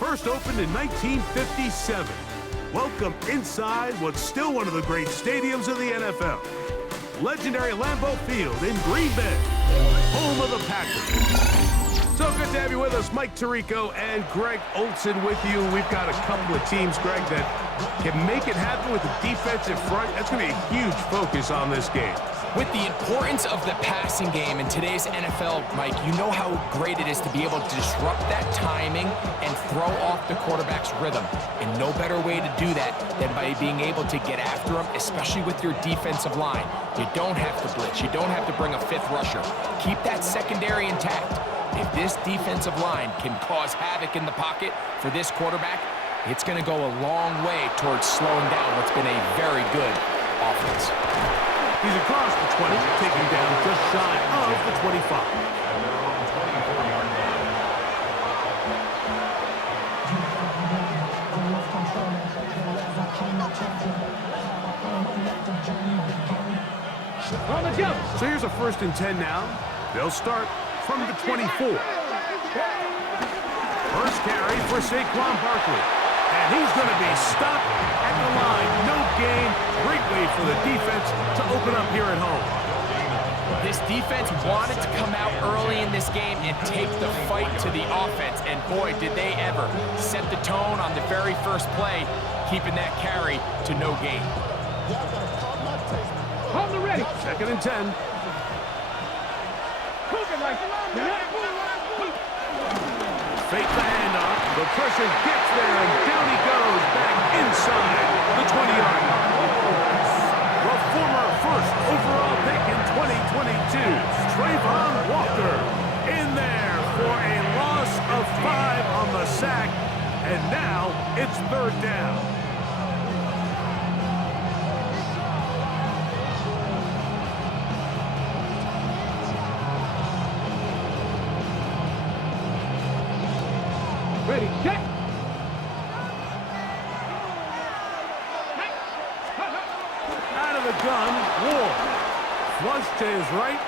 First opened in 1957. Welcome inside what's still one of the great stadiums of the NFL. Legendary Lambeau Field in Green Bay, home of the Packers. So good to have you with us. Mike Tirico and Greg Olson with you. We've got a couple of teams, Greg, that can make it happen with the defensive front. That's going to be a huge focus on this game. With the importance of the passing game in today's NFL, Mike, you know how great it is to be able to disrupt that timing and throw off the quarterback's rhythm. And no better way to do that than by being able to get after him, especially with your defensive line. You don't have to blitz. You don't have to bring a fifth rusher. Keep that secondary intact. If this defensive line can cause havoc in the pocket for this quarterback, it's going to go a long way towards slowing down what's been a very good offense. He's across the 20, taking down just shy of the 25. So here's a 1st and 10 now. They'll start from the 24. First carry for Saquon Barkley. And he's going to be stopped at the line. No gain. Great way for the defense to open up here at home. This defense wanted to come out early in this game and take the fight to the offense. And boy, did they ever set the tone on the very first play, keeping that carry to no gain. Hold it ready. 2nd and 10. Fake the handoff. The pressure gets there, and down he goes back inside the 20-yard line. The former 1st overall pick in 2022, Trayvon Walker, in there for a loss of 5 on the sack, and now it's 3rd down. Ready, check. Out of the gun, Ward. Flush to his right.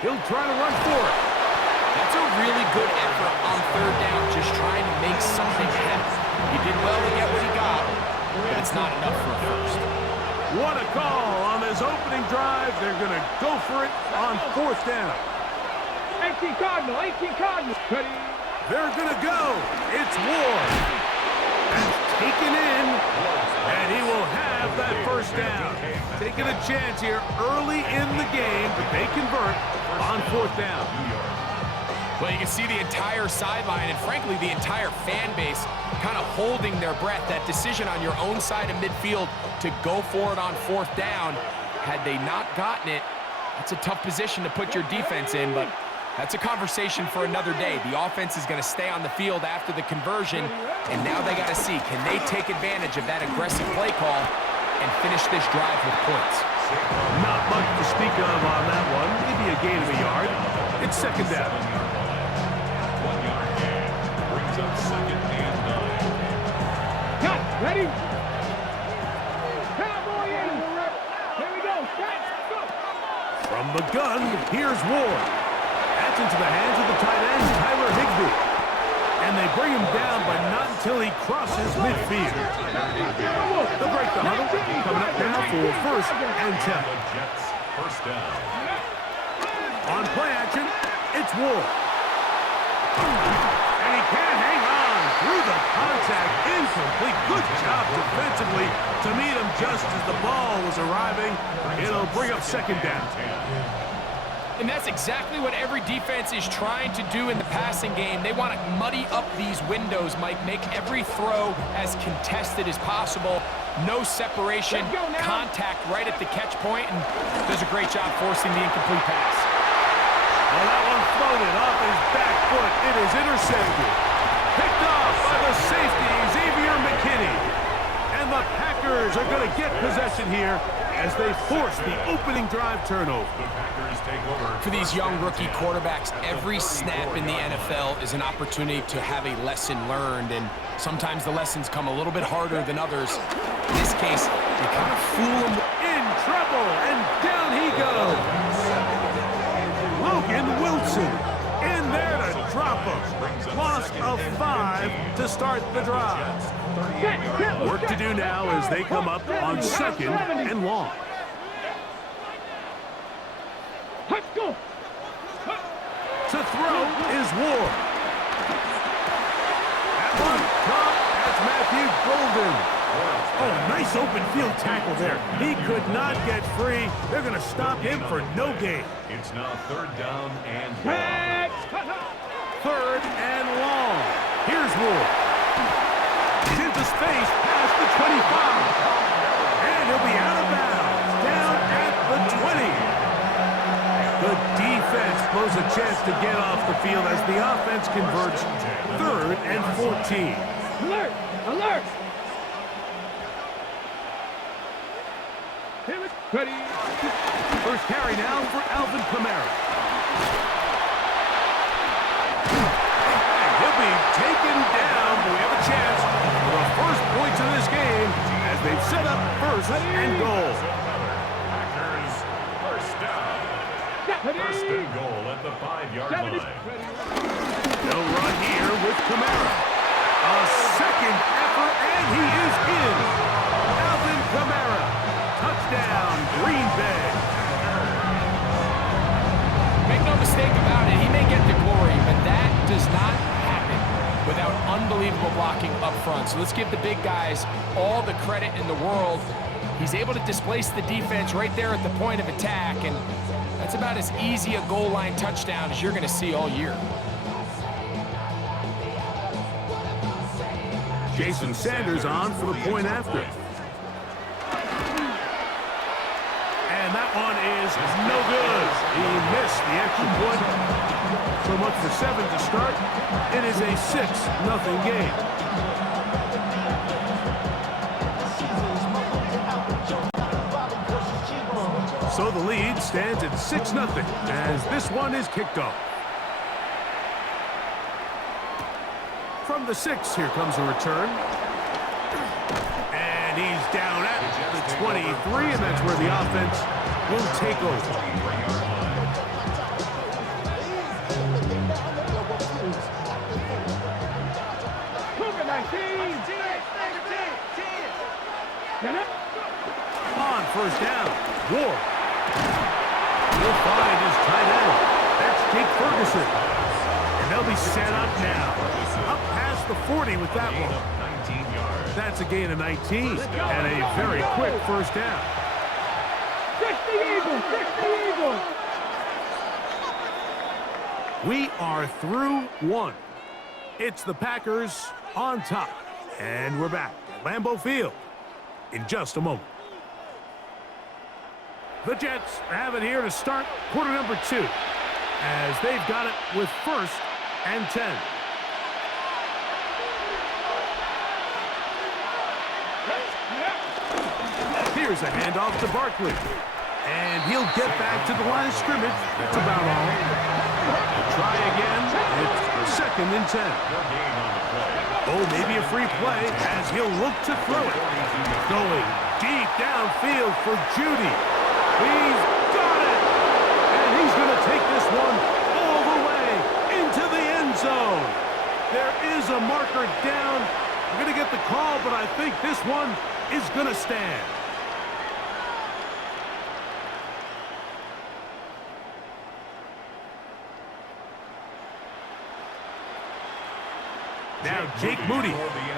He'll try to run for it. That's a really good effort on 3rd down, just trying to make something happen. He did well to get what he got, but it's not enough for a 1st. What a call on this opening drive. They're going to go for it on 4th down. 18 Cardinal, 18 Cardinal. Ready. They're going to go. It's Ward. That's taken in, and he will have that 1st down. Taking a chance here early in the game, but they convert on 4th down. Well, you can see the entire sideline and, frankly, the entire fan base kind of holding their breath. That decision on your own side of midfield to go for it on 4th down, had they not gotten it, that's a tough position to put your defense in, but that's a conversation for another day. The offense is going to stay on the field after the conversion, and now they got to see, can they take advantage of that aggressive play call and finish this drive with points? Not much to speak of on that one. Maybe a gain of a yard. It's 2nd down. 1 yard gain brings up 2nd and 9. Cut. Ready. Cowboy in. Here we go. Cut. Go. From the gun, here's Ward. That's into the hands of the tight end, Tyler Higbee. And they bring him down, but not until he crosses midfield. They'll break the huddle. Coming up now for 1st and 10. Jets 1st down. On play action, it's Ward. And he can't hang on through the contact. Incomplete. Good job defensively to meet him just as the ball was arriving. It'll bring up 2nd down. And that's exactly what every defense is trying to do in the passing game. They want to muddy up these windows, Mike, make every throw as contested as possible. No separation, contact right at the catch point, and does a great job forcing the incomplete pass. Well, that one floated off his back foot. It is intercepted. Picked off by the safety, Xavier McKinney. And the Packers are going to get possession here as they force the opening drive turnover. For these young rookie quarterbacks, every snap in the NFL is an opportunity to have a lesson learned, and sometimes the lessons come a little bit harder than others. In this case, they kind of fool them. In trouble, and down he goes. Logan Wilson in there to drop him. loss of 5 to start the drive. Work to do now as they come up on 2nd and long. Let's go. To throw is Ward. That one caught. That's Matthew Golden. Oh, nice open field tackle there. He could not get free. They're going to stop him for no gain. It's now 3rd down and Catch. 3rd and long. Here's Ward. He's into space past the 25. And he'll be out of bounds. Down at the 20. The defense blows a chance to get off the field as the offense converts 3rd and 14. Alert. Alert. Ready. First carry now for Alvin Kamara. And he'll be taken down, but we have a chance for the first points of this game as they've set up 1st and goal. Packers first down. 1st and goal at the 5-yard line. No run here with Kamara. A second effort, and he is in. Alvin Kamara. Touchdown, Green Bay. Make no mistake about it, he may get the glory, but that does not happen without unbelievable blocking up front. So let's give the big guys all the credit in the world. He's able to displace the defense right there at the point of attack, and that's about as easy a goal line touchdown as you're going to see all year. Jason Sanders on for the point after. And that one is no good. He missed the extra point. So much for 7 to start. It is a 6-0 game. So the lead stands at 6-0 as this one is kicked off. From the 6, here comes a return. And he's down at the 23, and that's where the offense will take over. On 1st down, Ward. He'll find his tight end. That's Jake Ferguson. And they'll be set up now. Up past the 40 with that one. That's a gain of 19 and a very quick 1st down. Fix the Eagles. Fix the Eagles. We are through 1. It's the Packers on top. And we're back at Lambeau Field in just a moment. The Jets have it here to start quarter number 2 as they've got it with 1st and 10. Here's a handoff to Barkley. And he'll get back to the line of scrimmage. That's about all. They'll try again. It's 2nd and 10. Oh, maybe a free play as he'll look to throw it. Going deep downfield for Judy. He's got it! And he's going to take this one all the way into the end zone. There is a marker down. I'm going to get the call, but I think this one is going to stand. Now Jake Moody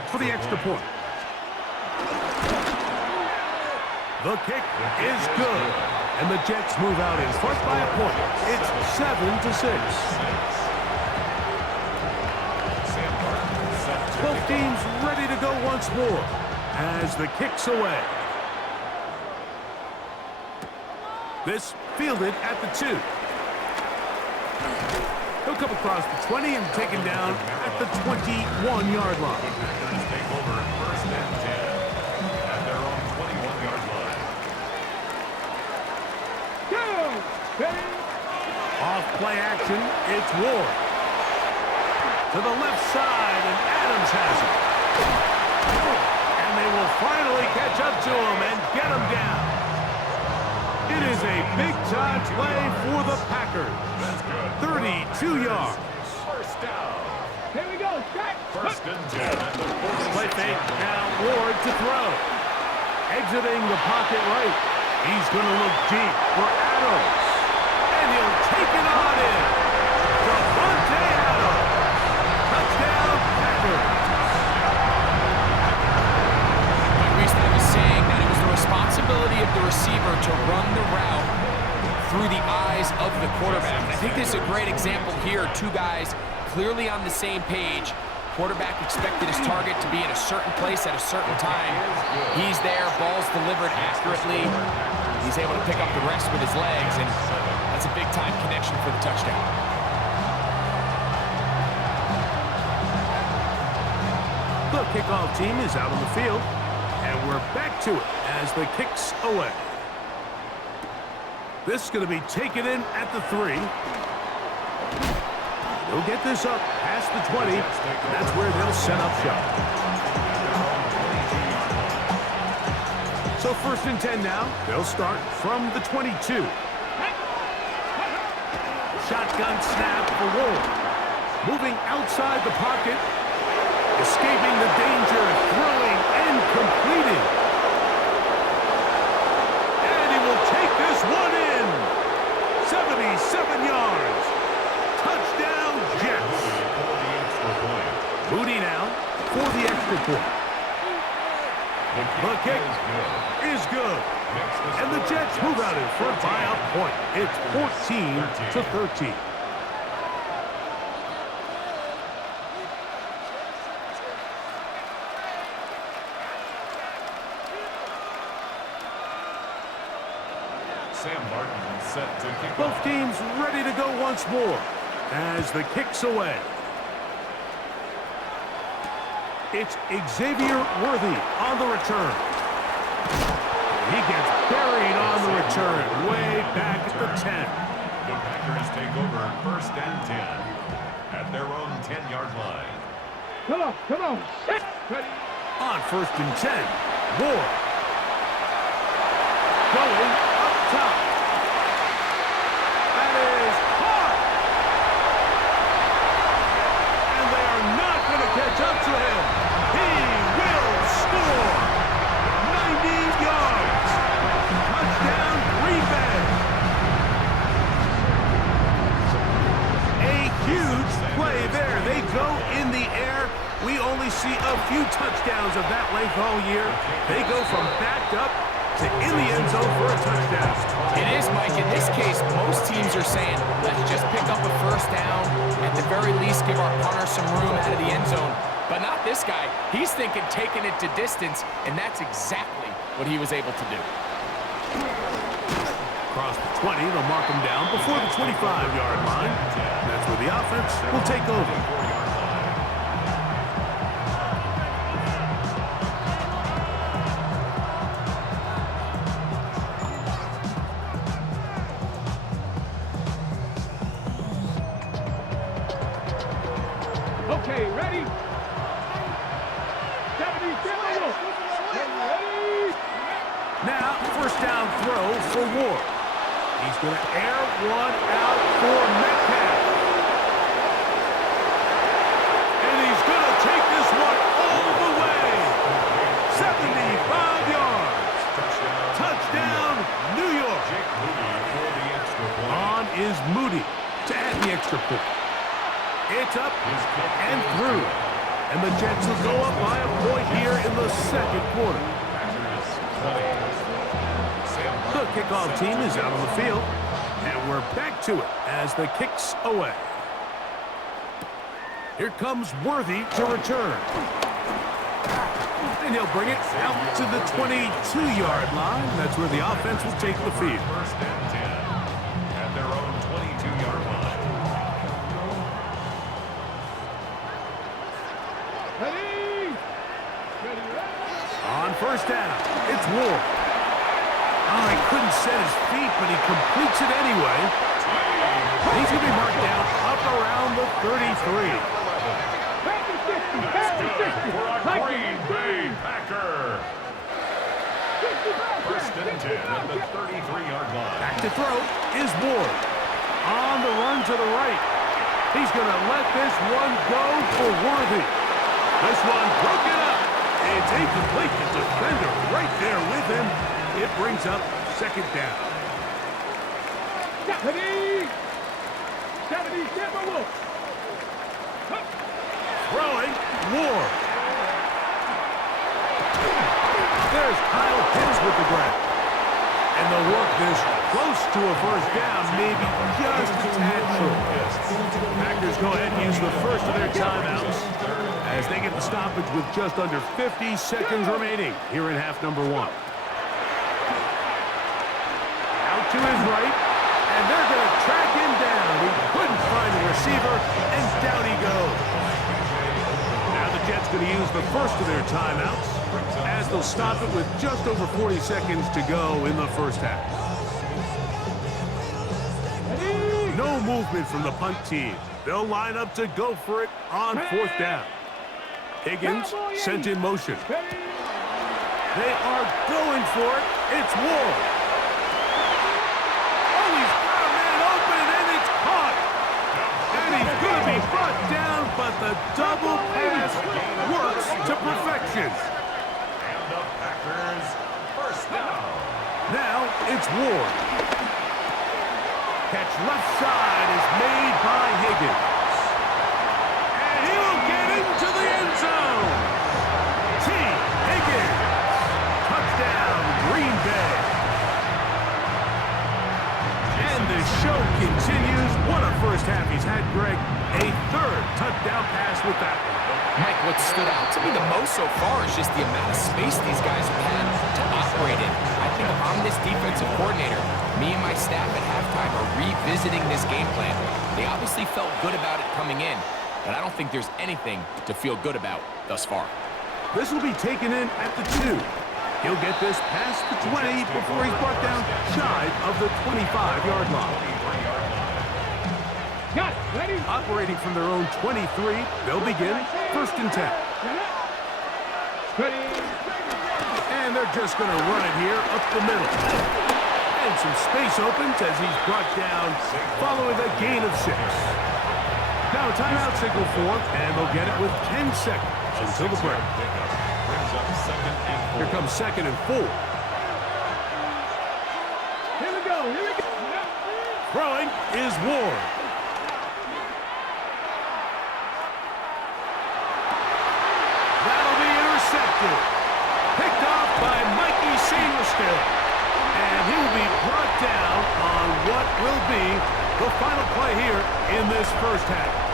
for the extra point. The kick is good. And the Jets move out in front by a point. It's 7-6. 12 teams ready to go once more as the kick's away. This fielded at the 2. He'll come across the 20 and taken down at the 21-yard line. Take over 1st and 10 at their own 21-yard line. Off play action, it's Ward. To the left side, and Adams has it. And they will finally catch up to him and get him down. It is a big-time play for the Packers. 32 yards. 1st down. Here we go. Set. First and 10 at the 46. Play fake. Now Ward to throw. Exiting the pocket right. He's going to look deep for Adams. And he'll take it on in. Devontae Adams. Touchdown, Packers. Mike Reestab is saying that it was the responsibility of the receiver to run the route through the eyes of the quarterback. And I think this is a great example here. Two guys clearly on the same page. Quarterback expected his target to be in a certain place at a certain time. He's there, ball's delivered accurately. He's able to pick up the rest with his legs, and that's a big-time connection for the touchdown. The kickoff team is out on the field, and we're back to it as the kick's away. This is going to be taken in at the 3. They'll get this up past the 20. That's where they'll set up shop. So first and 10 now. They'll start from the 22. Shotgun snap for Ward. Moving outside the pocket. Escaping the danger, throwing and completing. And he will take this one in. 77 yards. Touchdown, Jets. Moody now for the extra point. The kick is good. And the Jets move out in front by a point. It's 14-13. Sam Martin set to kick Both off. teams ready to go once more as the kick's away. It's Xavier Worthy on the return. He gets buried on the return way back at the 10. The Packers take over first and 10 at their own 10-yard line. Come on. Set. Ready. On first and 10, Ward. Going up top. That is caught. And they are not going to catch up to him. He will score. 90 yards. Touchdown, Green Bay. A huge play there. They go in the air. We only see a few touchdowns of that length all year. They go from backed up to in the end zone for a touchdown. It is, Mike. In this case, most teams are saying, let's just pick up a first down. At the very least, give our punter some room out of the end zone. But not this guy. He's thinking taking it to distance, and that's exactly what he was able to do. Across the 20, they'll mark him down before the 25-yard line. That's where the offense will take over. Okay, ready? 77. Ready? Now, first down throw for Ward. He's going to air one out for Metcalf. And he's going to take this one all the way. 75 yards. Touchdown, New York. On is Moody to add the extra point. It's up and through. And the Jets will go up by a point here in the second quarter. The kickoff team is out on the field, and we're back to it as the kick's away. Here comes Worthy to return. And he'll bring it out to the 22-yard line. That's where the offense will take the field. First and 10 at their own 22-yard line. Ready? On first down, it's Ward. Oh, he couldn't set his feet, but he completes it anyway. He's going to be marked down up around the 33. Back to 60. For a Green Bay Packer. First and 10 at the 33-yard line. Back to throw is Ward. On the run to the right. He's going to let this one go for Worthy. This one broken up. It's incomplete. The defender right there with him. It brings up second down. 70 Timberwolves. Throwing, Ward. There's Kyle Pitts with the grab. And they'll work this close to a first down, maybe just a tad short. Packers go ahead and use the first of their timeouts as they get the stoppage with just under 50 seconds remaining here in half number one. Out to his right, and they're going to track him down. He couldn't find the receiver, and down he goes. Now the Jets going to use the first of their timeouts as they'll stop it with just over 40 seconds to go in the first half. No movement from the punt team. They'll line up to go for it on fourth down. Higgins sent in motion. They are going for it. It's Ward. Oh, he's got a man open, and it's caught. And he's going to be brought down, but the double pass works to perfection. And the Packers first down. Now it's Ward. Catch left side is made by Higgins. And he will get into the end zone. T. Higgins. Touchdown, Green Bay. And the show continues. What a first half he's had, Greg. A third touchdown pass with that one. Mike, what stood out to me the most so far is just the amount of space these guys have had to operate in. I think if I'm this defensive coordinator, me and my staff at halftime are revisiting this game plan. They obviously felt good about it coming in, but I don't think there's anything to feel good about thus far. This will be taken in at the 2. He'll get this past the 20 before he's brought down shy of the 25-yard line. Got it. Ready? Operating from their own 23, they'll begin first and 10. Ready? And they're just going to run it here up the middle. And some space opens as he's brought down following a gain of 6. Now a timeout signal for him, and they'll get it with 10 seconds until the break. Here comes second and 4. Here we go. Throwing is Ward. That'll be intercepted. Picked off by Mikey Sainristil. And he will be brought down on what will be the final play here in this first half.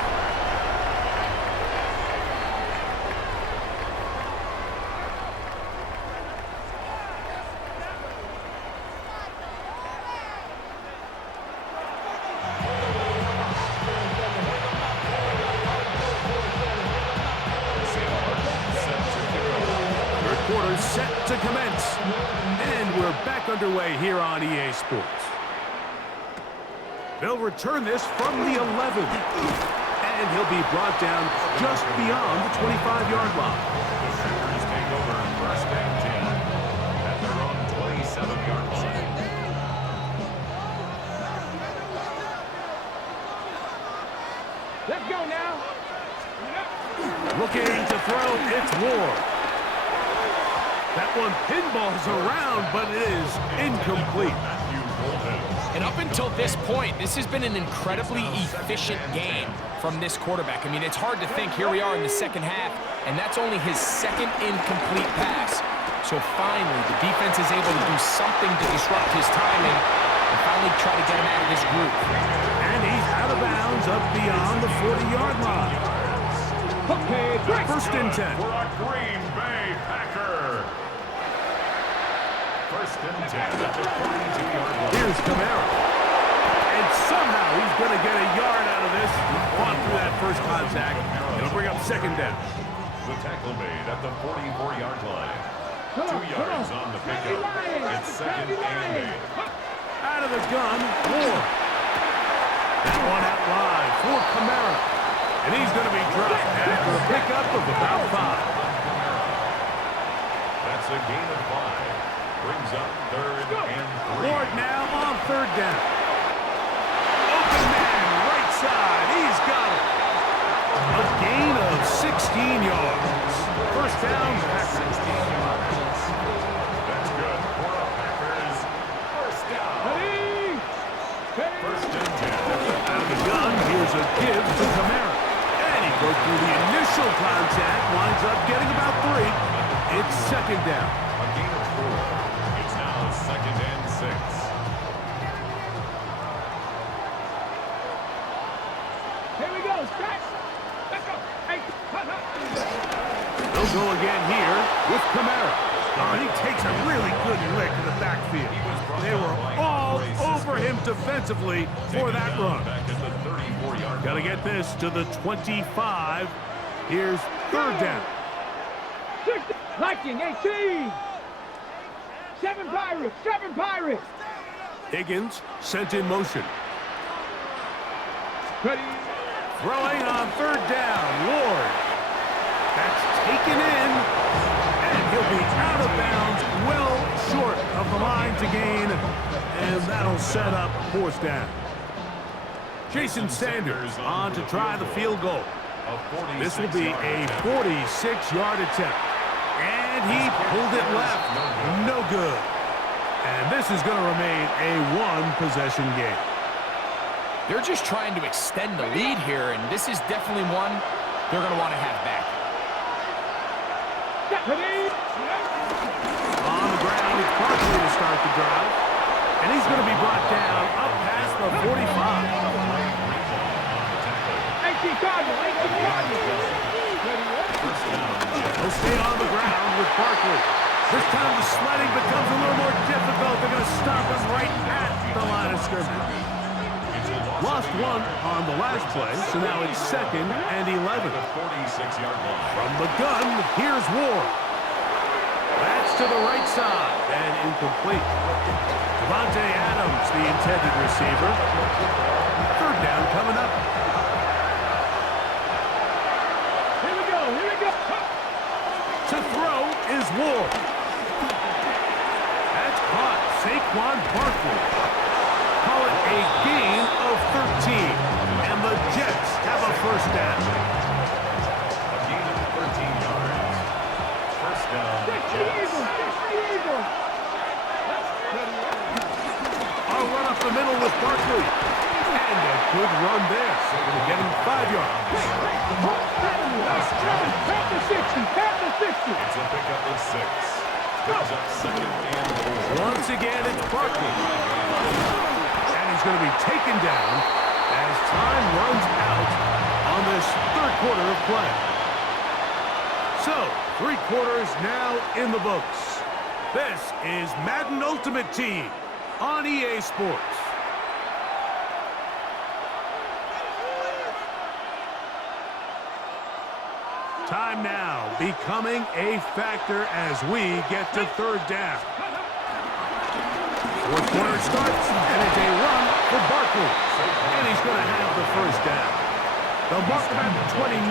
Set to commence. And we're back underway here on EA Sports. They'll return this from the 11. And he'll be brought down just beyond the 25-yard line. The Packers take over first and 10 at their own 27-yard line. Let's go now. Looking to throw, it's Ward. That one pinballs around, but it is incomplete. And up until this point, this has been an incredibly efficient game from this quarterback. I mean, it's hard to think here we are in the second half, and that's only his second incomplete pass. So finally, the defense is able to do something to disrupt his timing and finally try to get him out of this group. And he's out of bounds up beyond the 40-yard line. Okay, great. First and 10. For a Green Bay Packer. First and 10 at the 42-yard line. Here's Camara. And somehow he's going to get a yard out of this. Fought through that first contact. It'll bring up second down. The tackle made at the 44-yard line. 2 yards on the pickup. It's second and 8. Out of the gun, Ward. That one out wide for Camara. And he's going to be dropped after a pickup of about 5. That's a gain of 5. Brings up third and 3. Ward now on third down. Open man, right side. He's got it. A gain of 16 yards. First down, Packers. That's good for the Packers. First down. First and 10. Out of the gun, here's a give to Kamara. And he goes through the initial contact, winds up getting about 3. It's second down. A gain of 4. It's now second and 6. Here we go, stretch. Let's go. Hey, They'll go again here with Kamara. Oh, he takes a really good lick in the backfield. They were all over him defensively for that run. Got to get this to the 25. Here's third down. Viking 18. 7 Pirates. 7 Pirates. Higgins sent in motion. Ready. Throwing on third down. Ward. That's taken in. And he'll be out of bounds, well short of the line to gain. And that'll set up fourth down. Jason Sanders on to try the field goal. This will be a 46-yard attempt. And he pulled it left. No good. And this is going to remain a one-possession game. They're just trying to extend the lead here, and this is definitely one they're going to want to have back. On the ground, it's Barkley to start the drive. And he's going to be brought down up past the 45. 18 Cardinal. 18 Cardinal. He'll stay on the ground with Barkley. This time the sledding becomes a little more difficult. They're going to stop him right at the line of scrimmage. Lost one on the last play, so now it's second and 11. From the gun, here's Ward. That's to the right side and incomplete. Devontae Adams, the intended receiver. Third down coming up. Here we go. Here we go. To throw is Ward. That's caught. Saquon Barkley. Call it a gain of 13. And the Jets have a first down. A gain of 13 yards. First down. I'll run up the middle with Barkley. And a good run there. So going to get him 5 yards. Pat the 60. Pat the 60. It's a pickup of 6. Brings up second and 4. Once again, it's Barkley. And he's going to be taken down as time runs out on this third quarter of play. So, 3 quarters now in the books. This is Madden Ultimate Team on EA Sports. Time now becoming a factor as we get to third down. Fourth quarter starts, and it's a run for Barkley. And he's going to have the first down. They'll mark him at the 29,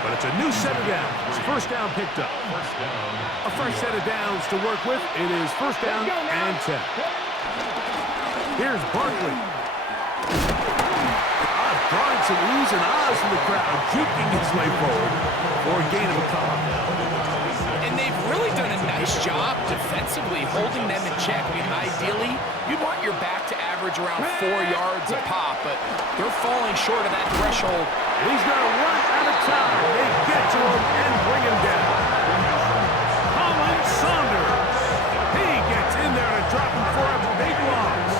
but it's a new set of downs. First down picked up. A fresh set of downs to work with. It is first down and 10. Here's Barkley. Drawing some oohs and ahs from the crowd, juking his way forward for a gain of a couple. And they've really done a nice job defensively holding them in check. I mean, ideally, you'd want your back to average around 4 yards a pop, but they're falling short of that threshold. He's going to run out of time. They get to him and bring him down. Colin Saunders. He gets in there to drop him for a big loss.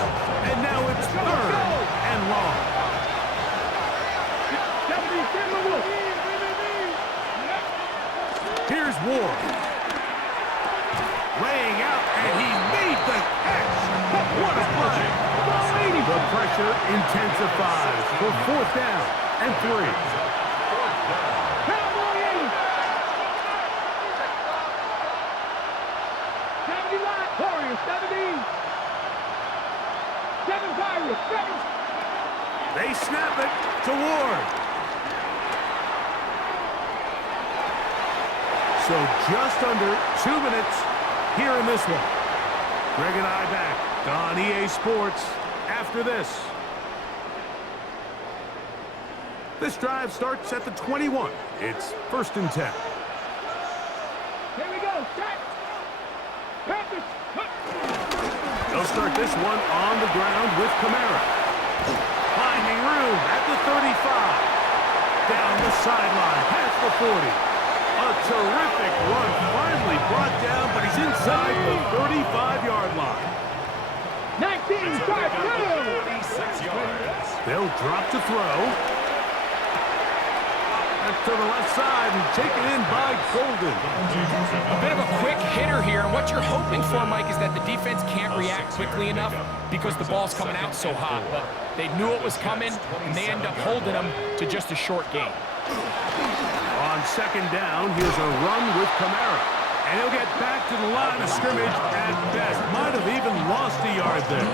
And now it's third and long. Here's Ward. Laying out, and he made the catch. What a play. The pressure intensifies for fourth down and 3. They snap it to Ward. So just under 2 minutes here in this one. Greg and I back on EA Sports after this. This drive starts at the 21. It's 1st and 10. Here we go. Set. Practice. They'll start this one on the ground with Kamara. Finding room at the 35. Down the sideline, past the 40. A terrific run, finally brought down, but he's inside the 35-yard line. 19, start 46 yards. They'll drop to throw. That's to the left side and taken in by Golden. A bit of a quick hitter here, and what you're hoping for, Mike, is that the defense can't react quickly enough because the ball's coming out so hot. But they knew it was coming, and they end up holding them to just a short gain. On 2nd down, here's a run with Kamara. And he'll get back to the line of scrimmage at best. Might have even lost a yard there.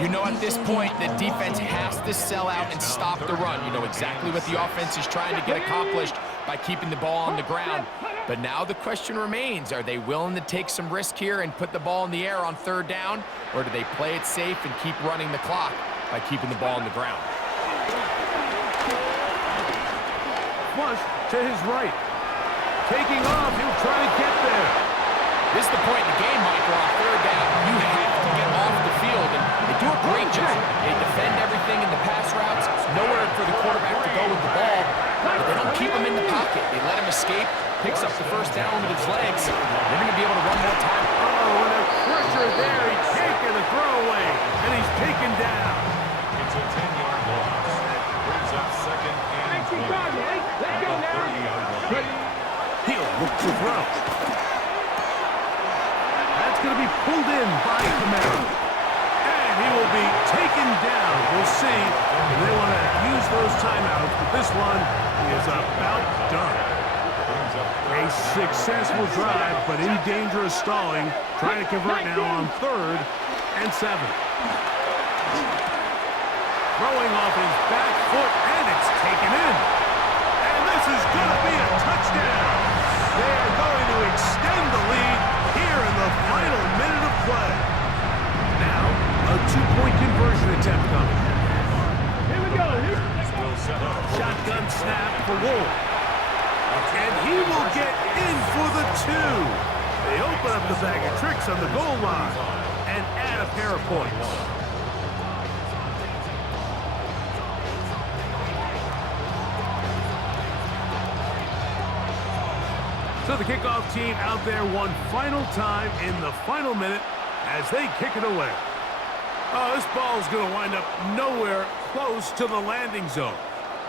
You know, at this point, the defense has to sell out and stop the run. You know exactly what the offense is trying to get accomplished by keeping the ball on the ground. But now the question remains, are they willing to take some risk here and put the ball in the air on 3rd down? Or do they play it safe and keep running the clock by keeping the ball on the ground? Flush to his right. Taking off, he'll try to get there. This is the point in the game, Mike, where on 3rd down, you have to get off the field. And they do a great job. They defend everything in the pass routes. Nowhere for the quarterback to go with the ball. But they don't keep him in the pocket. They let him escape, picks up the 1st down with his legs. They're going to be able to run more time. Oh, and a pressure there. He can't get a throwaway. And he's taken down. It's a 10-yard loss. Brings up 2nd and 20. Let's go now. 30-yard line. He'll look to throw. That's going to be pulled in by Kamara. And he will be taken down. We'll see if they want to use those timeouts, but this one is about done. A successful drive, but in danger of stalling. Trying to convert now on 3rd and 7. Throwing off his back foot, and it's taken in. And this is going to be a touchdown. They are going to extend the lead here in the final minute of play. Now, a 2-point conversion attempt coming. Here we go. Shotgun snap for Wolf. And he will get in for the 2. They open up the bag of tricks on the goal line and add a pair of points. So the kickoff team out there one final time in the final minute as they kick it away. Oh, this ball is going to wind up nowhere close to the landing zone.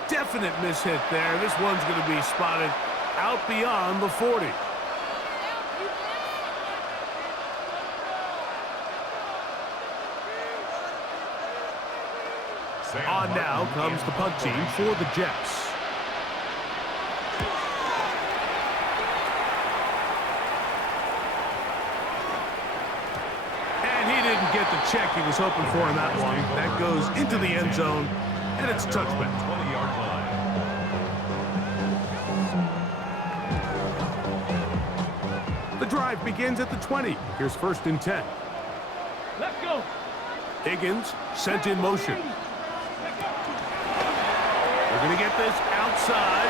Definite mishit there. This one's going to be spotted out beyond the 40. On now comes the punt team for the Jets. Get the check he was hoping for in that one. That goes into the end zone, and it's touchback. 20-yard line. The drive begins at the 20. Here's 1st and 10. Let's go. Higgins sent in motion. They're going to get this outside.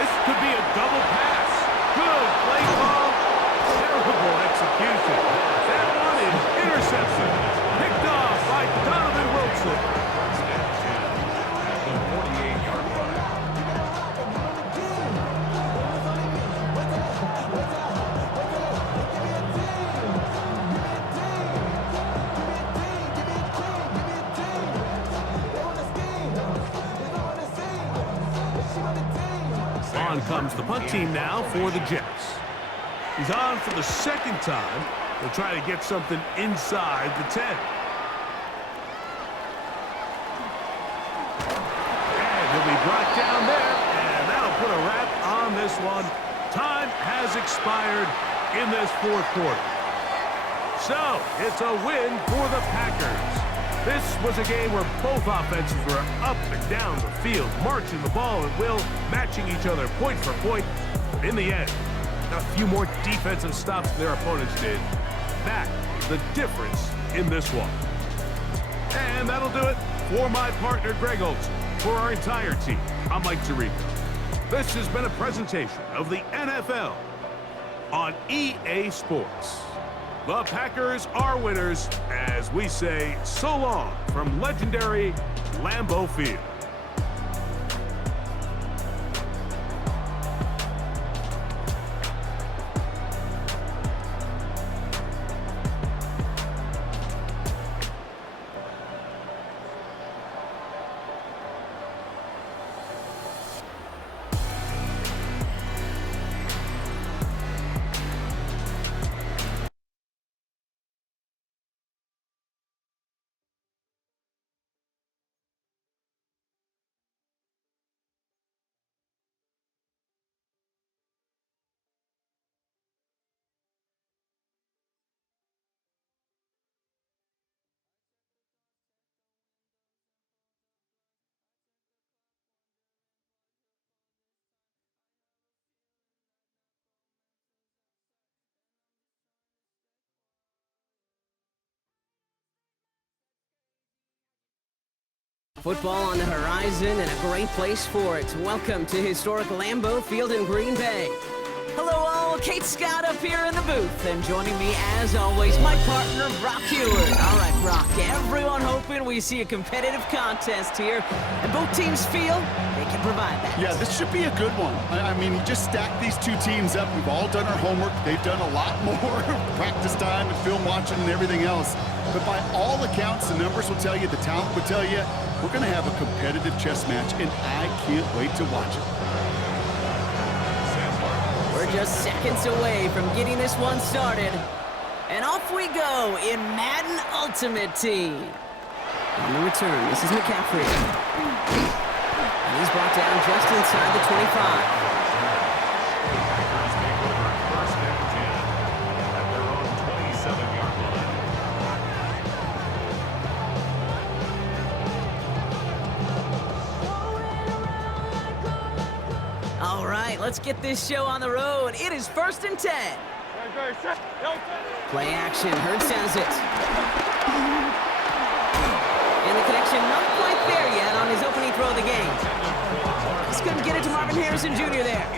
This could be a double pass. Good play call. Terrible execution. That one is interception. Picked off by Donovan Wilson. The 48-yard line. On comes the punt team now for the Jets. He's on for the 2nd time. They'll try to get something inside the 10. And he'll be brought down there, and that'll put a wrap on this one. Time has expired in this 4th quarter. So, it's a win for the Packers. This was a game where both offenses were up and down the field, marching the ball at will, matching each other point for point. But in the end, a few more defensive stops than their opponents did. That is the difference in this one. And that'll do it for my partner, Greg Olson. For our entire team, I'm Mike Tirico. This has been a presentation of the NFL on EA Sports. The Packers are winners as we say so long from legendary Lambeau Field. Football on the horizon and a great place for it. Welcome to historic Lambeau Field in Green Bay. Hello all, Kate Scott up here in the booth, and joining me as always, my partner, Brock Heward. All right, Brock, everyone hoping we see a competitive contest here, and both teams feel they can provide that. Yeah, this should be a good one. I mean, you just stack these two teams up. We've all done our homework. They've done a lot more practice time and film watching and everything else. But by all accounts, the numbers will tell you, the talent will tell you, we're going to have a competitive chess match, and I can't wait to watch it. We're just seconds away from getting this one started. And off we go in Madden Ultimate Team. On the return, this is McCaffrey. And he's brought down just inside the 25. First and 10 at their own 27-yard line. All right, let's get this show on the road. It is 1st and 10. Play action, Hurts has it. And the connection not quite there yet on his opening throw of the game. Just couldn't get it to Marvin Harrison Jr. there.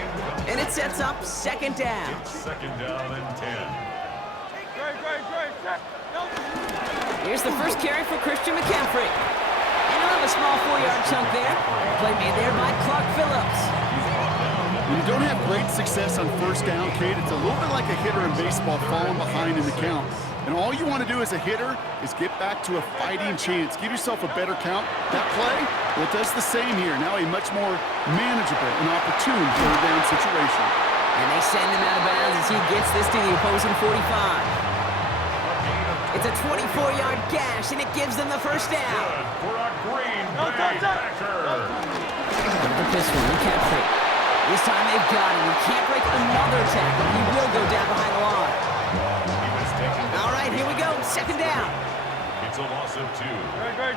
And it sets up 2nd down. Second down and 10. Here's the first carry for Christian McCaffrey. And he'll have a small 4-yard chunk there. Play made there by Clark Phillips. When you don't have great success on first down, Kate, it's a little bit like a hitter in baseball falling behind in the count. And all you want to do as a hitter is get back to a fighting chance. Give yourself a better count. That play, well, it does the same here. Now a much more manageable and opportune third down situation. And they send him out of bounds as he gets this to the opposing 45. It's a 24-yard gash, and it gives them the first down. Good for a Green Bay Packer. Look at this one, McCaffrey. This time they've got him. He can't break another tackle. He will go down behind the line. All right, here we go. 2nd down. It's a loss of 2.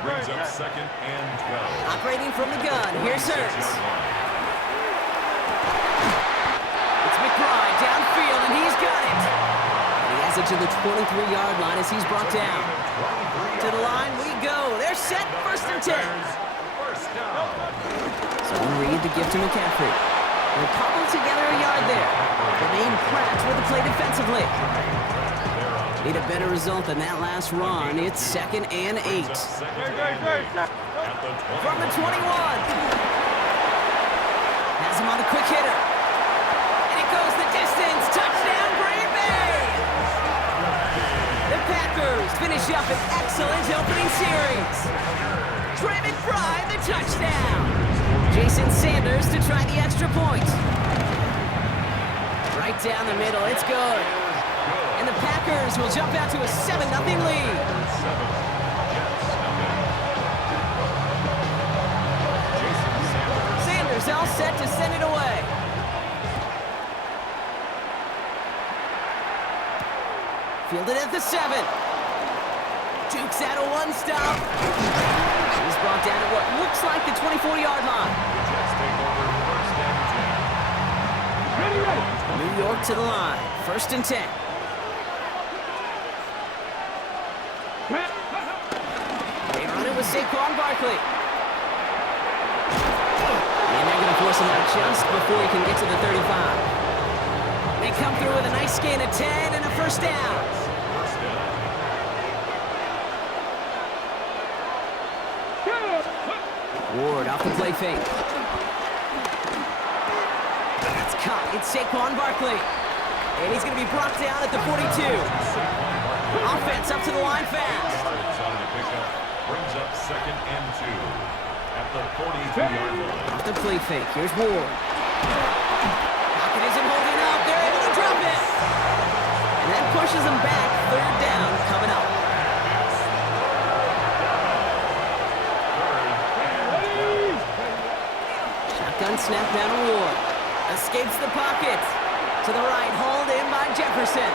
Brings up 2nd and 12. Operating from the gun. Here's Hurts. It's McBride downfield, and he's got it. And he has it to the 23-yard line as he's brought down. To the line we go. They're set. 1st and 10. So Reed to give to McCaffrey. They'll cobble together a yard there. Remain Pratt with the play defensively. Need a better result than that last run. It's 2nd and 8. From the 21. Has him on a quick hitter. And it goes the distance. Touchdown, Green Bay! The Packers finish up an excellent opening series. Trey McBride, the touchdown. Jason Sanders to try the extra point. Right down the middle, it's good. And the Packers will jump out to a 7-0 lead. Sanders all set to send it away. Fielded at the 7. Jukes out a one-stop. He's brought down at what looks like the 24-yard line. New York to the line. 1st and 10. They run it with Saquon Barkley. missing out just before he can get to the 35. They come through with a nice gain of 10 and a first down. Ward off the play fake. It's caught. It's Saquon Barkley. And he's going to be brought down at the 42. Offense up to the line fast. Brings up 2nd and 2 at the 42-yard line. Off the play fake. Here's Ward. Pocket isn't holding up. They're able to drop it. And that pushes them back. 3rd down coming up. Shotgun snap down to Ward. Escapes the pocket. To the right, hauled in by Jefferson.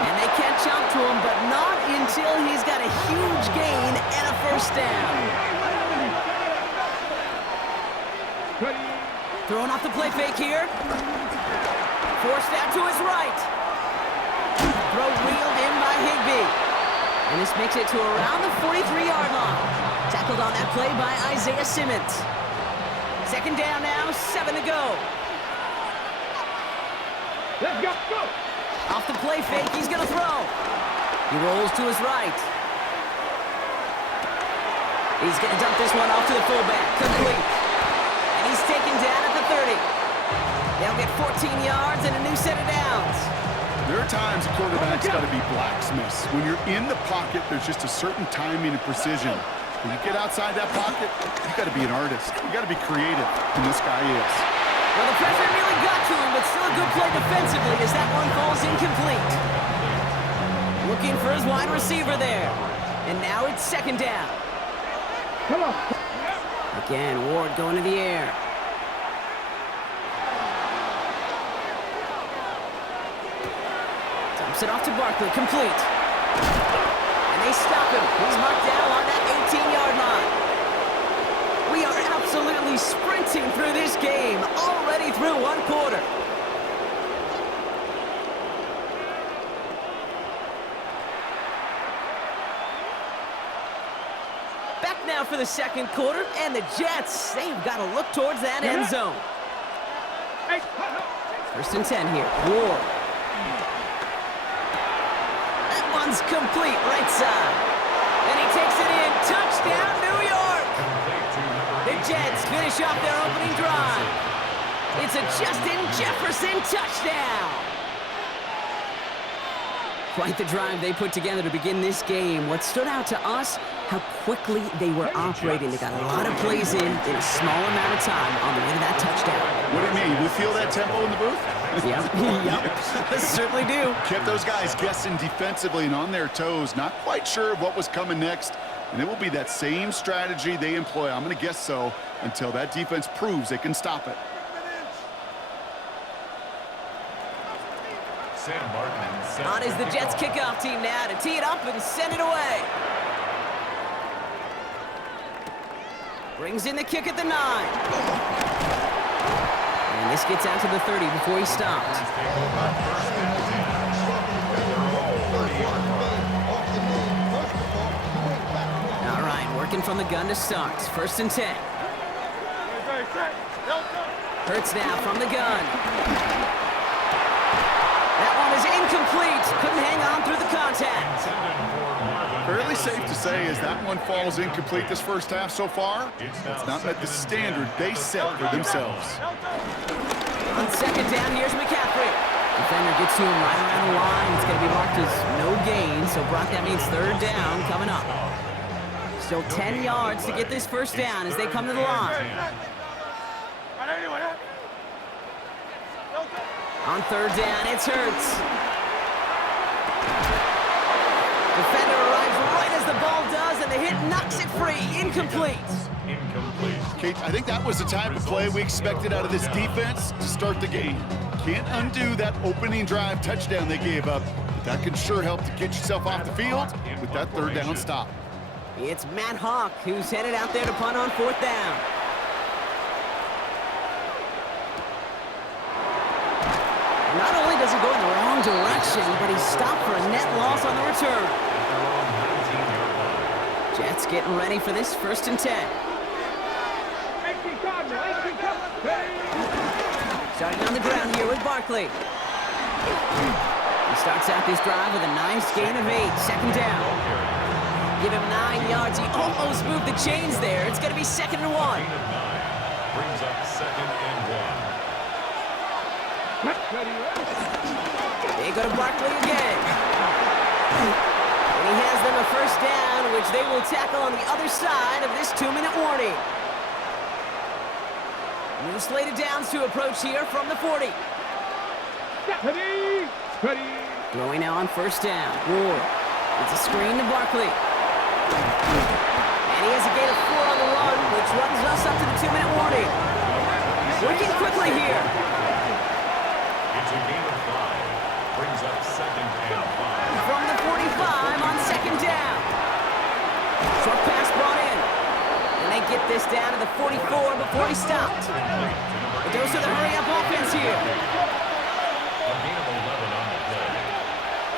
And they catch up to him, but not until he's got a huge gain and a first down. Throwing off the play fake here. Forced out to his right. Throw wheeled in by Higbee. And this makes it to around the 43-yard line. Tackled on that play by Isaiah Simmons. 2nd down now, 7 to go. Let's go, go! Off the play fake, he's gonna throw. He rolls to his right. He's gonna dump this one off to the fullback, complete. And he's taken down at the 30. They'll get 14 yards and a new set of downs. There are times a quarterback's got to be blacksmiths. When you're in the pocket, there's just a certain timing and precision. When you get outside that pocket, you got to be an artist. You got to be creative, and this guy is. Well, the pressure nearly got to him, but still a good play defensively as that one falls incomplete. Looking for his wide receiver there. And now it's 2nd down. Come on. Again, Ward going to the air. Dumps it off to Barkley, complete. And they stop him. He's marked down on that 18-yard line. We are absolutely sprinting through this game, already through 1 quarter. Back now for the 2nd quarter, and the Jets, they've got to look towards that end zone. 1st and 10 here, Ward. That one's complete, right side. And he takes it in, touchdown, New York! The Jets finish off their opening drive. It's a Justin Jefferson touchdown. Quite the drive they put together to begin this game. What stood out to us, how quickly they were operating. They got a lot of plays in a small amount of time on the way to that touchdown. What do you mean? You feel that tempo in the booth? Yep, certainly do. Kept those guys guessing defensively and on their toes, not quite sure of what was coming next. And it will be that same strategy they employ, I'm going to guess so, until that defense proves they can stop it. Sam Martin. On is the Jets kickoff team now to tee it up and send it away. Brings in the kick at the 9. And this gets out to the 30 before he stopped. All right, working from the gun to start. 1st and 10. Hurts now from the gun. That one is incomplete. Couldn't hang on through the contact. Fairly safe to say as that one falls incomplete this first half so far, it's not met the standard they set for themselves. On 2nd down, here's McCaffrey. Defender gets to him right around the line. It's going to be marked as no gain, so Brock, that means 3rd down coming up. Still 10 yards to get this first down as they come to the line. On 3rd down, it's Hurts. Defender arrives right as the ball does, and the hit knocks it free. Incomplete. Kate, I think that was the type of play we expected out of this defense to start the game. Can't undo that opening drive touchdown they gave up, but that can sure help to get yourself off the field with that 3rd down stop. It's Matt Hawk who's headed out there to punt on 4th down. Not only does he go in the wrong direction, but he's stopped for a net loss on the return. Jets getting ready for this 1st and 10. 18 Cardinal, 18 Cardinal. Starting on the ground here with Barkley. He starts out this drive with a nice gain of 8. Second down. Give him 9 yards. He almost moved the chains there. It's going to be 2nd and 1. Gain of 9 brings up 2nd and 1. They go to Barkley again. And he has them a first down, which they will tackle on the other side of this 2-minute warning. New slated downs to approach here from the 40. Ready. Throwing now on first down. Ward. It's a screen to Barkley. And he has a gain of 4 on the run, which runs us up to the 2-minute warning. Working quickly here. It's a gain of 5. Brings up 2nd and 5. From the 45 on second down. Short pass brought in. And they get this down to the 44 before he stopped. It goes to the hurry-up offense here. A gain of 11 on the play.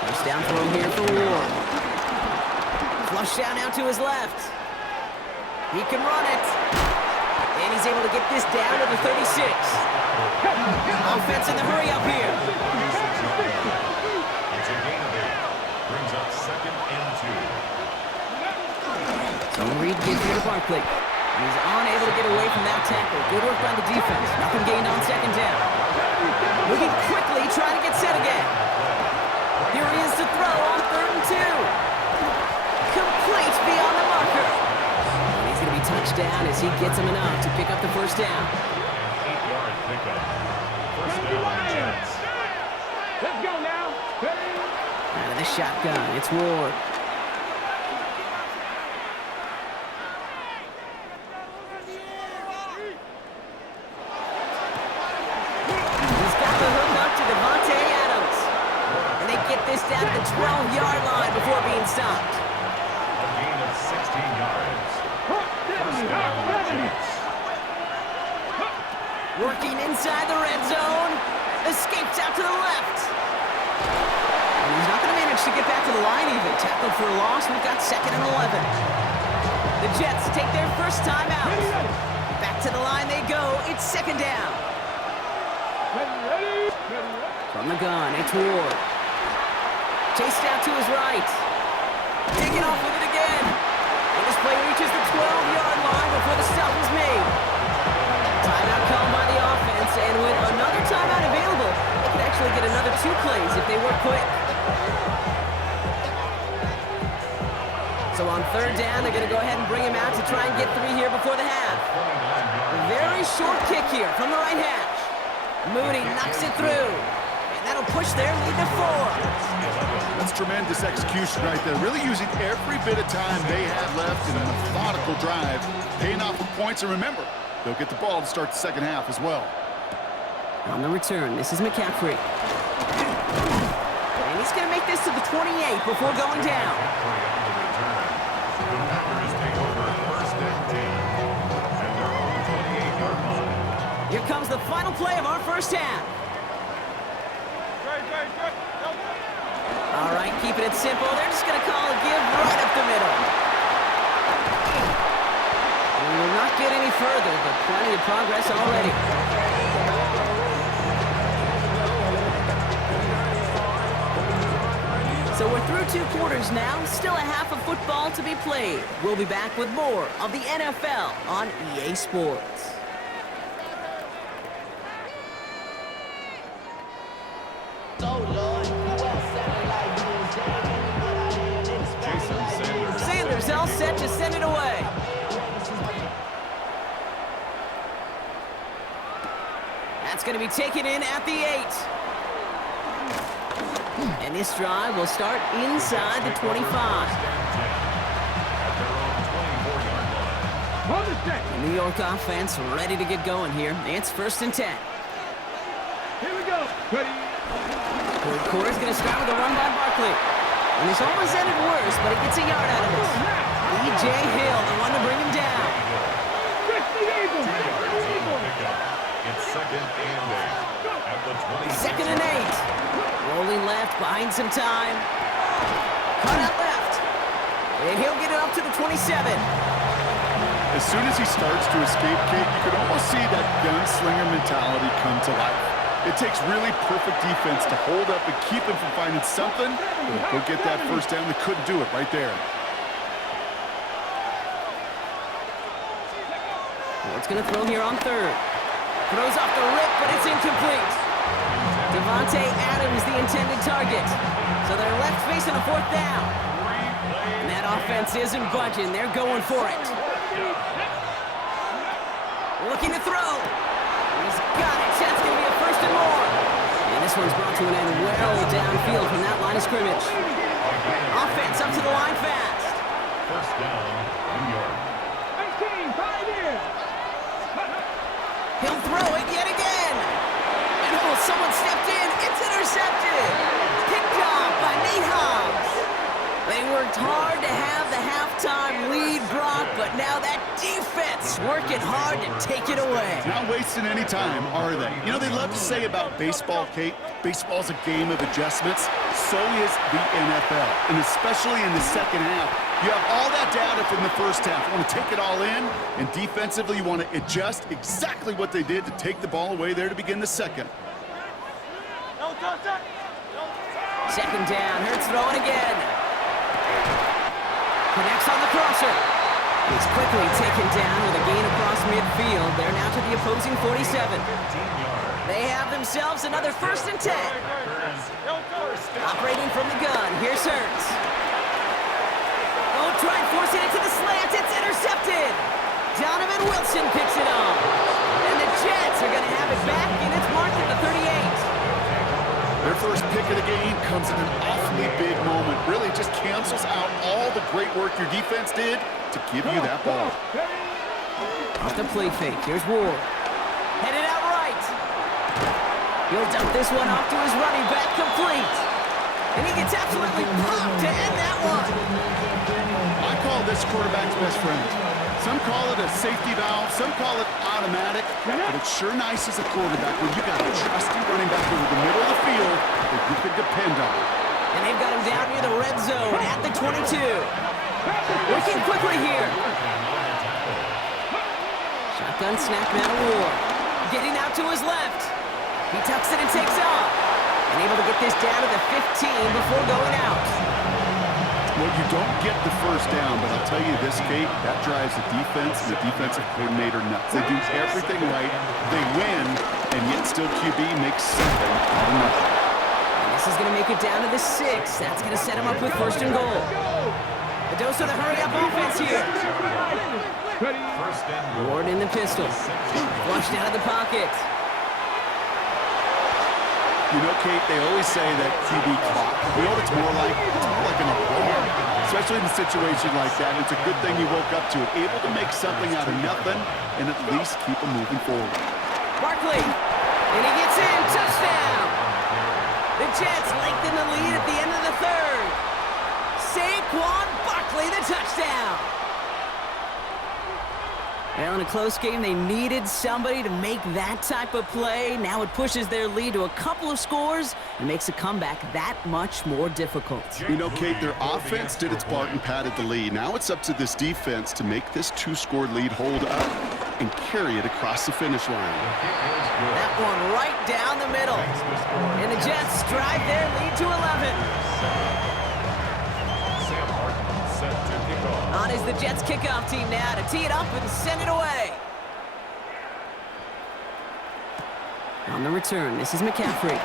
First down throw here for Ward. Flush down out to his left. He can run it. And he's able to get this down to the 36. Offense in the hurry-up here. It's a gain of 8. Brings up 2nd and 2. So Reed gives here to Barkley. He's unable to get away from that tackle. Good work by the defense. Nothing gained on second down. Moving quickly, trying to get set again. Here he is to throw on 3rd and 2. Complete beyond the marker. And he's going to be touched down as he gets him enough to pick up the first down. 8-yard pickup. First down, Jets. Let's go now. Ready. Out of the shotgun, it's Ward. He's got the hook up to Devontae Adams. And they get this down to the 12-yard line before being stopped. A gain of 16 yards. First down, Jets. Working inside the red zone. Escapes out to the left. And he's not going to manage to get back to the line even. Tackled for a loss. We've got 2nd and 11. The Jets take their first time out. Back to the line they go. It's 2nd down. Ready. From the gun, it's Ward. Chased out to his right. Taking off with it again. And this play reaches the 12-yard line before the stop is made. Timeout called by the offense, and with another timeout available, they could actually get another 2 plays if they work quick. So on 3rd down, they're going to go ahead and bring him out to try and get 3 here before the half. A very short kick here from the right hash. Moody knocks it through, and that'll push their lead to 4. That's tremendous execution right there. Really using every bit of time they had left in a methodical drive, paying off with points. And remember, they'll get the ball to start the second half as well. On the return, this is McCaffrey. And he's going to make this to the 28 before going down. The Packers take over 1st and 10. And they're on the 28-yard line. Here comes the final play of our first half. All right, keeping it simple. They're just going to call a give right up the middle. We will not get any further, but plenty of progress already. So we're through 2 quarters now, still a half of football to be played. We'll be back with more of the NFL on EA Sports. Sanders all set to send it away. That's going to be taken in at the 8. And this drive will start inside the 25. The New York offense ready to get going here. It's 1st and 10. Here we go. Ready. Third quarter's going to start with a run by Barkley. And this almost ended worse, but he gets a yard out of this. E.J. Hill, the one to bring him down. It's 2nd and 8. At the 2nd and 8. Rolling left, buying some time. Cut out left. And he'll get it up to the 27. As soon as he starts to escape, Kate, you could almost see that gunslinger mentality come to life. It takes really perfect defense to hold up and keep him from finding something. Go get that first down. They couldn't do it right there. Ward's going to throw here on third. Throws off the rip, but it's incomplete. Devontae Adams, the intended target. So they're left facing a fourth down. And that offense isn't budging. They're going for it. Looking to throw. He's got it. That's going to be a first and more. And this one's brought to an end well downfield from that line of scrimmage. Offense up to the line fast. First down, New York. 18, 5 in. He'll throw it yet again. And oh, someone stepped in. It's intercepted. Picked off by Nate Hobbs. They worked hard to have the halftime lead, Brock, but now that defense working hard to take it away. Not wasting any time, are they? You know, they love to say about baseball, Kate, baseball's a game of adjustments. So is the NFL, and especially in the second half. You have all that data from the first half. You want to take it all in, and defensively you want to adjust exactly what they did to take the ball away there to begin the second. Second down, Hurts throwing again. Connects on the crosser. He's quickly taken down with a gain across midfield. They're now to the opposing 47. They have themselves another 1st and 10. Operating from the gun, here's Hurts. Oh, try and force it into the slant. It's intercepted. Donovan Wilson picks it up. And the Jets are going to have it back, and it's marked at the 38. Their first pick of the game comes at an awfully big moment. Really just cancels out all the great work your defense did to give you that ball. Off the play fake. Here's Ward. Headed out right. He'll dump this one off to his running back, complete. And he gets absolutely popped to end that one. I call this quarterback's best friend. Some call it a safety valve, some call it automatic, but it's sure nice as a quarterback when you got a trusty running back over the middle of the field that you can depend on. And they've got him down near the red zone at the 22. Working quickly here. Shotgun snap now to Ward. Getting out to his left. He tucks it and takes off. And able to get this down to the 15 before going out. Well, you don't get the first down, but I'll tell you this, Kate, that drives the defense and the defensive coordinator nuts. They do everything right, they win, and yet still QB makes something out of nothing. And this is going to make it down to the 6. That's going to set him up with 1st and goal. A dose of the hurry-up offense here. Ward in the pistol. Flushed out of the pocket. You know, Kate, they always say that QB clock. You know what it's more like? It's more like an alarm, especially in a situation like that. It's a good thing you woke up to it, able to make something out of nothing and at least keep them moving forward. Barkley, and he gets in, touchdown. The Jets lengthen the lead at the end of the 3rd. Saquon Barkley, the touchdown. Well, in a close game, they needed somebody to make that type of play. Now it pushes their lead to a couple of scores and makes a comeback that much more difficult. You know, Kate, their offense did its part and padded the lead. Now it's up to this defense to make this 2-score lead hold up and carry it across the finish line. That one right down the middle. And the Jets drive their lead to 11. On is the Jets kickoff team now to tee it up and send it away. On the return, this is McCaffrey.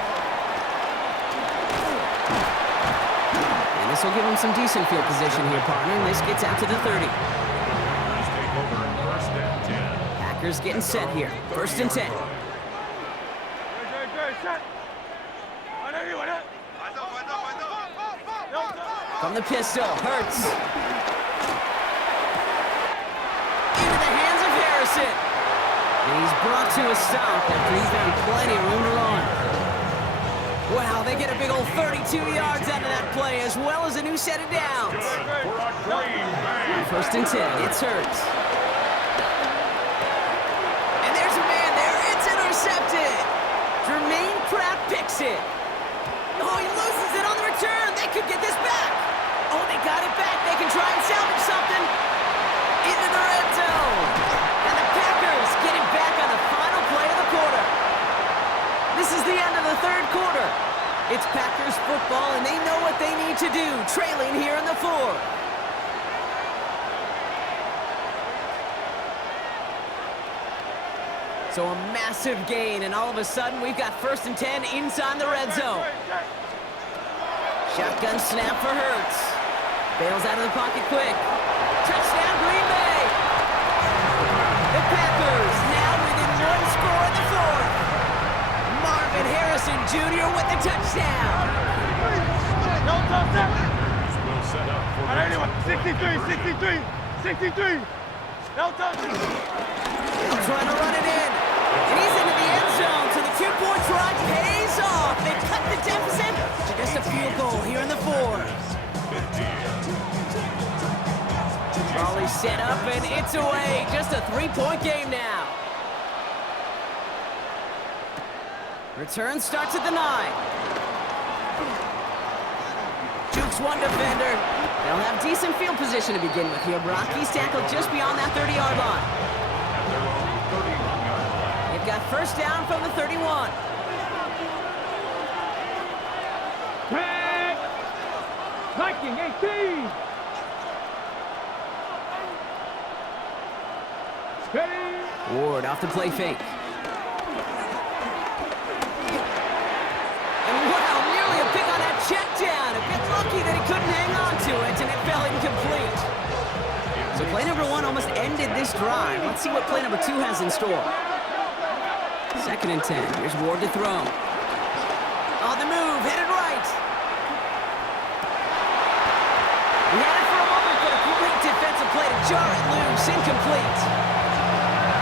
And this will give him some decent field position here, partner. And this gets out to the 30. Packers getting set here. 1st and 10. From the pistol, Hurts. Into the hands of Harrison. And he's brought to a stop after he's found plenty of room to run. Wow, they get a big old 32 yards out of that play, as well as a new set of downs. 1st and 10, it's Hurts. And there's a man there, it's intercepted. Jermaine Pratt picks it. Oh, he loses it on the return. They could get this back. Oh, they got it back. They can try and salvage something. Into the red zone. And the Packers get it back on the final play of the quarter. This is the It's Packers football, and they know what they need to do, trailing here in the fourth. So a massive gain, and all of a sudden, we've got 1st and 10 inside the red zone. Shotgun snap for Hurts. Bails out of the pocket quick. Touchdown, Green Bay! The Packers now within 1 score in the fourth. Marvin Harrison Jr. with the touchdown. No touchdown. Will set up for 63. No touchdown. They'll try to run it in. And he's into the end zone, so the 2-point try pays off. They cut the deficit to just a field goal here in the fourth. Raleigh set up, and it's away. Just a 3-point game now. Return starts at the 9. Jukes one defender. They'll have decent field position to begin with here, Brock. He's tackled just beyond that 30-yard line. They've got 1st down from the 31. Tag. Viking 18. Steady. Ward off the play fake. And wow, nearly a pick on that check down. A bit lucky that he couldn't hang on to it, and it fell incomplete. So play number 1 almost ended this drive. Let's see what play number 2 has in store. 2nd and 10. Here's Ward to throw. On the move, headed right. He had it for a moment, but a great defensive play to jar it loose. Incomplete.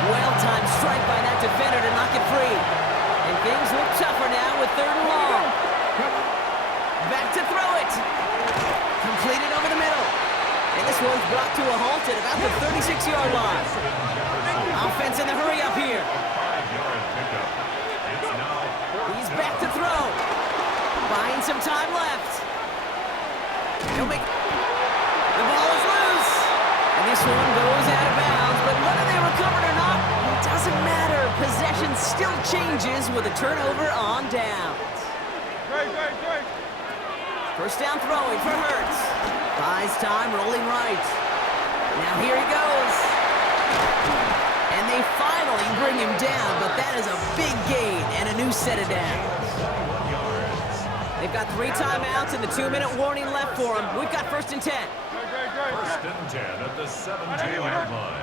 Well-timed strike by that defender to knock it free. And things look tougher now with 3rd and long. Back to throw it. Completed over the middle. And this one's brought to a halt at about the 36-yard line. Offense in the hurry up here. He's back to throw. Buying some time left. He'll make... The ball is loose. And this one goes out of bounds, but whether they recover it or not, it doesn't matter. Possession still changes with a turnover on downs. Great. 1st down throwing for Hurts. Buys time, rolling right. Now here he goes. And they finally bring him down, but that is a big gain and a new set of downs. They've got 3 timeouts and the 2-minute warning left for them. We've got 1st and 10. 1st and 10 at the 17-yard line.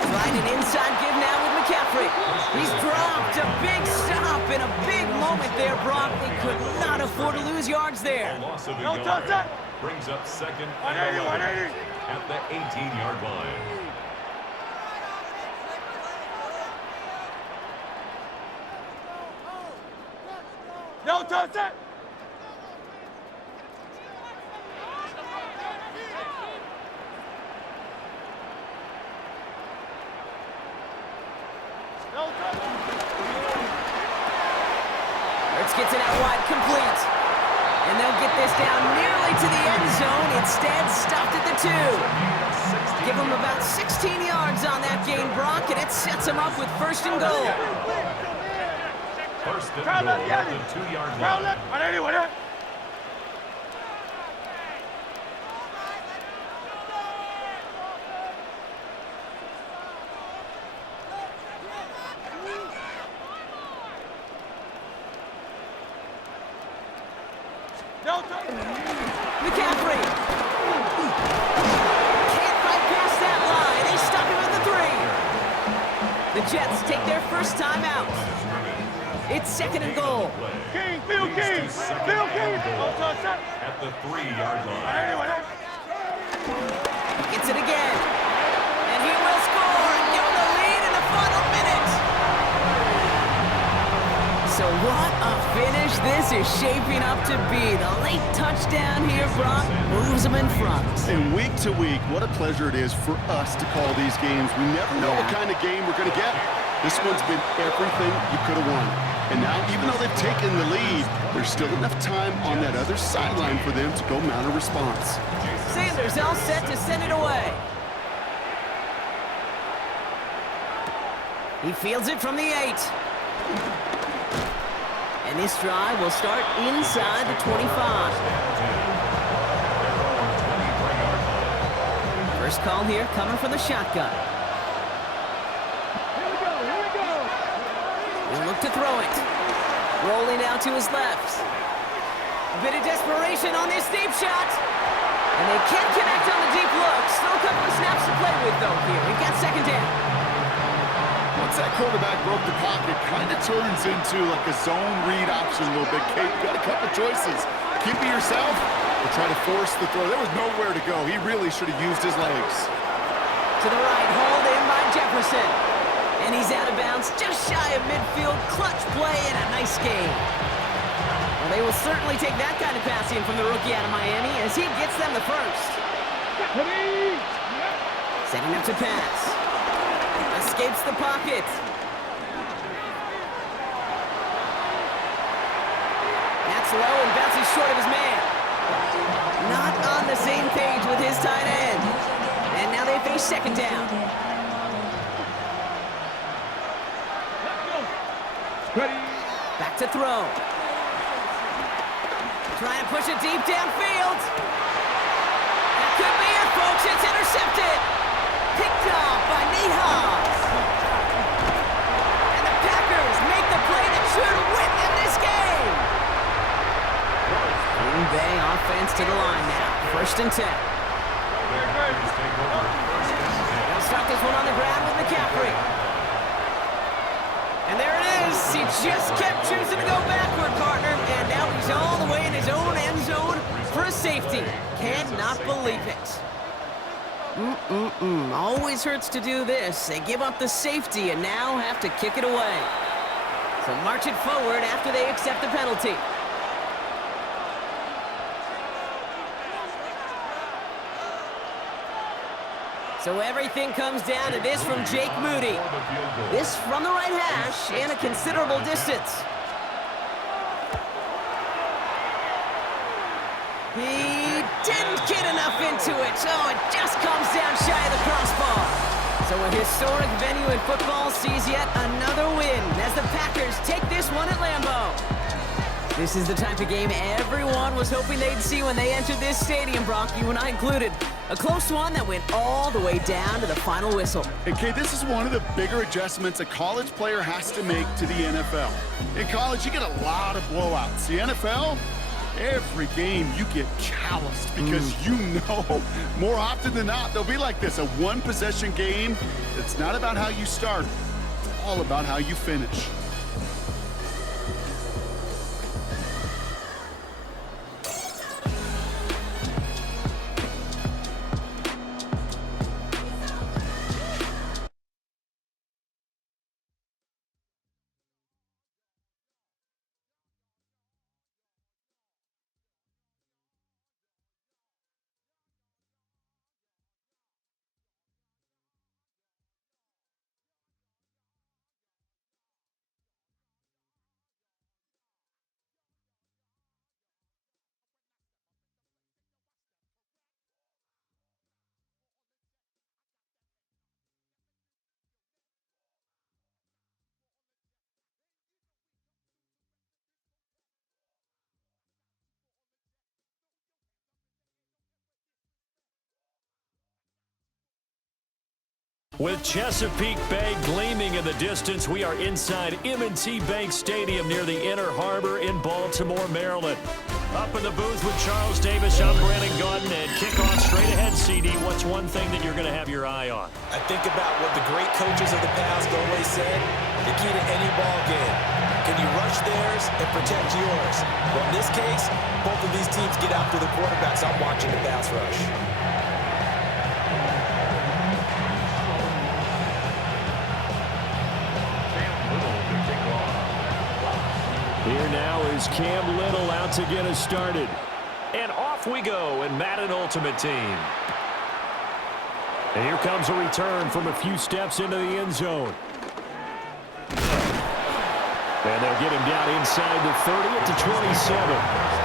Trying an inside give now with McCaffrey. He's dropped a big stop in a big moment there, Brock. They could not afford to lose yards there. Loss of a yard brings up 2nd and 11 at the 18-yard line. No touchdown. Hurts gets it out wide, complete. And they'll get this down nearly to the end zone. Instead, stopped at the 2. Give them about 16 yards on that gain, Brock, and it sets them up with 1st and goal. 1st and goal at the 2-yard line. McCaffrey. Can't fight past that line. They stop him at the 3. The Jets take their 1st time out. It's 2nd and goal. Phil King. At the 3-yard line. He gets it again. And he will score and give them the lead in the final minute. So what a finish this is shaping up to be. The late touchdown here, Brock, moves them in front. And week to week, what a pleasure it is for us to call these games. We never know what kind of game we're going to get. This one's been everything you could have won. And now, even though they've taken the lead, there's still enough time on that other sideline for them to go mount a response. Sanders all set to send it away. He fields it from the 8. And this drive will start inside the 25. First call here coming from the shotgun. Here we go, here we go. He'll look to throw it. Rolling out to his left. A bit of desperation on this deep shot. And they can't connect on the deep look. Still a couple of snaps to play with, though, here. We've got second down. Once that quarterback broke the pocket, kind of turns into like a zone read option a little bit. Kate, you got a couple choices. Keep it yourself or try to force the throw. There was nowhere to go. He really should have used his legs. To the right, hauled in by Jefferson. And he's out of bounds, just shy of midfield. Clutch play and a nice game. Well, they will certainly take that kind of passing from the rookie out of Miami as he gets them the first. Setting up to pass. Escapes the pocket. That's low and bounces short of his man. Not on the same page with his tight end. And now they face second down. Back to throw. Trying to push it deep downfield. That could be it, folks. It's intercepted. Picked off by Nate Hobbs. And the Packers make the play that should win them this game. Green Bay offense to the line now. First and 10. They'll start this one on the ground with McCaffrey. And there it is. He just kept choosing to go backward, partner. And now he's all the way in his own end zone for a safety. Cannot believe it. Always hurts to do this. They give up the safety and now have to kick it away. So march it forward after they accept the penalty. So everything comes down to this from Jake Moody. This from the right hash and a considerable distance. He didn't get enough into it, so it just comes down shy of the crossbar. So a historic venue in football sees yet another win as the Packers take this one at Lambeau. This is the type of game everyone was hoping they'd see when they entered this stadium, Brock, you and I included. A close one that went all the way down to the final whistle. And Kate, this is one of the bigger adjustments a college player has to make to the NFL. In college, you get a lot of blowouts. The NFL, every game you get calloused because you know more often than not they'll be like this, a one-possession game. It's not about how you start. It's all about how you finish. With Chesapeake Bay gleaming in the distance, we are inside M&T Bank Stadium near the Inner Harbor in Baltimore, Maryland. Up in the booth with Charles Davis, I'm Brandon Gaudin, and kickoff straight ahead, CD. What's one thing that you're going to have your eye on? I think about what the great coaches of the past always said, the key to any ball game. Can you rush theirs and protect yours? Well, in this case, both of these teams get after the quarterbacks. I'm watching the pass rush. Here now is Cam Little out to get us started. And off we go in Madden Ultimate Team. And here comes a return from a few steps into the end zone. And they'll get him down inside the 30 at the 27.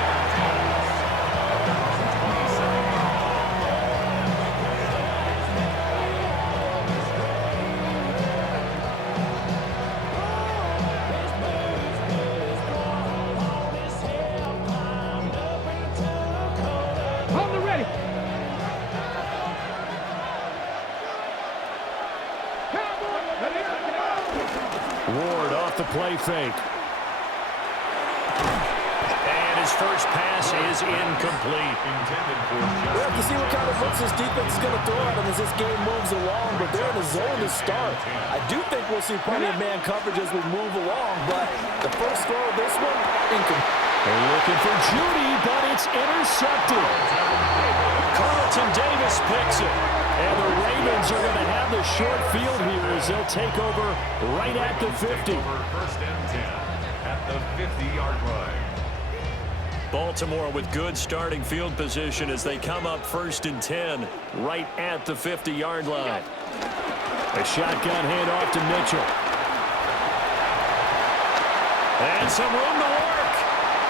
Ward off the play fake. And his first pass is incomplete. We'll have to see what kind of looks this defense is going to throw at him as this game moves along, but they're in the zone to start. I do think we'll see plenty of man coverage as we move along, but the first throw of this one, incomplete. They're looking for Judy, but it's intercepted. Carlton Davis picks it. And the Ravens are going to have the short field here as they'll take over right at the 50. First and 10 at the 50-yard line. Baltimore with good starting field position as they come up first and 10 right at the 50-yard line. A shotgun handoff to Mitchell. And some room to work.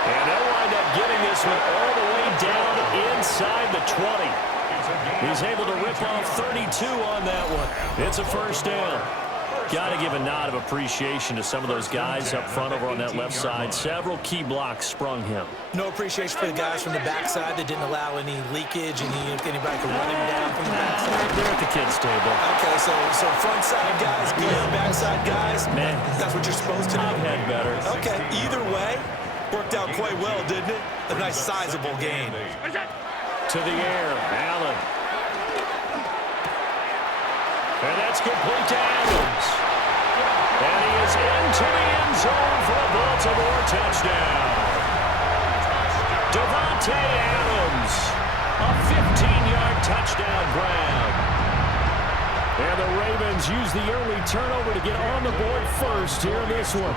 And they'll wind up getting this one all the way down inside the 20. He's able to rip off 32 on that one. It's a first down. Got to give a nod of appreciation to some of those guys up front over on that left side. Several key blocks sprung him. No appreciation for the guys from the backside that didn't allow any leakage, anybody could run him down from the backside. They're at the kids' table. Okay, so front side guys, good, backside guys, man, that's what you're supposed to do. I've had better. Okay, either way, worked out quite well, didn't it? A nice sizable gain. To the air, Allen. And that's complete to Adams. And he is into the end zone for a Baltimore touchdown. Davante Adams, a 15-yard touchdown grab. And the Ravens use the early turnover to get on the board first here in this one.